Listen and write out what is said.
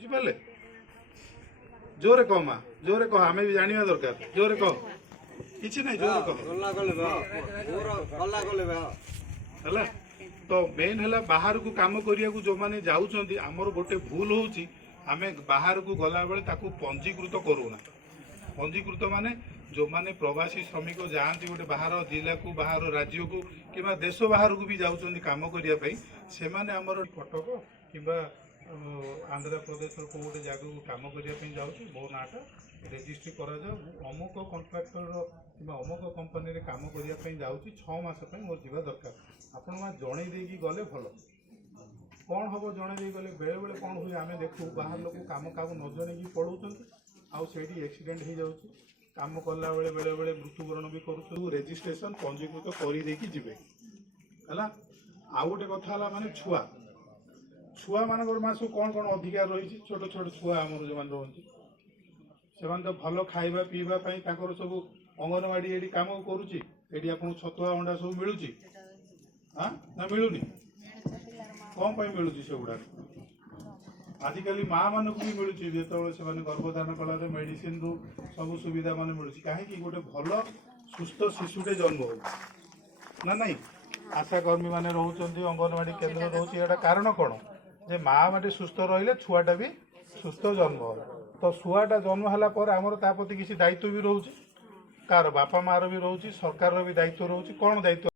बुझिपारे जोरे कह माँ जोरे कह आम भी जाना दरकार जोरे कह कि ना जोरे कह है तो मेन है बाहर को कम करने को जो मैंने जाऊँच आमर गोटे भूल होची आम बाहर को गला बेले पंजीकृत करूना पंजीकृत माने जो माने प्रवासी श्रमिक जाती गोटे बाहर जिला को बाहर राज्य को कि देश बाहर को भी जाऊँ कम करने से आमर कटक कि आंध्र प्रदेश को गोटे जगह को कम करने जाऊँ मो नाटा रेजिस्ट्री करा अमुक कन्ट्राक्टर कि अमुक कंपनी रे कम करने जाऊँगी 6 मास मोर जावा दरकार आपण जन देकी गले भल कौन हम जन गले बेले बेले कौन हुए आम देखू बाहर लोक कम क्या न जन पढ़ाऊँ आठी एक्सीडेंट हो जाऊँ कम कला बेले बेले बेले मृत्युवरण भी करूँ रेजिस्ट्रेशन पंजीकृत करदेकी जीवे है आउ गोटे कथा माने छुआ छुआ मान मास कौन कौन अधिकार रही छोट छोट छुआ आम जो रोचे से तो भल खाଇବା पीवा सब अंगनवाड़ी ये कम करुच्ची आपको छतुआ अंडा सब मिलूँ हाँ ना मिलूनी कौन मिलूँ से गुड़ा आजिकल माँ मानक भी मिलूँ जो गर्भधारण कला मेडिसिन रु सब सुविधा मान मिलूँ कहीं गोटे भल सुस्थ शिशुटे जन्म हो ना नहीं आशाकर्मी मैंने रोच अंगनवाड़ी केन्द्र रोचे यहाँ कारण कौन जे माँ बाटे सुस्थ रही छुआटा भी सुस्थ जन्म हो तो छुआटा जन्म है आमर ता प्रति किसी दायित्व भी रोचे कार बापा माँ भी रोचे सरकार भी दायित्व रोचे कौन दायित्व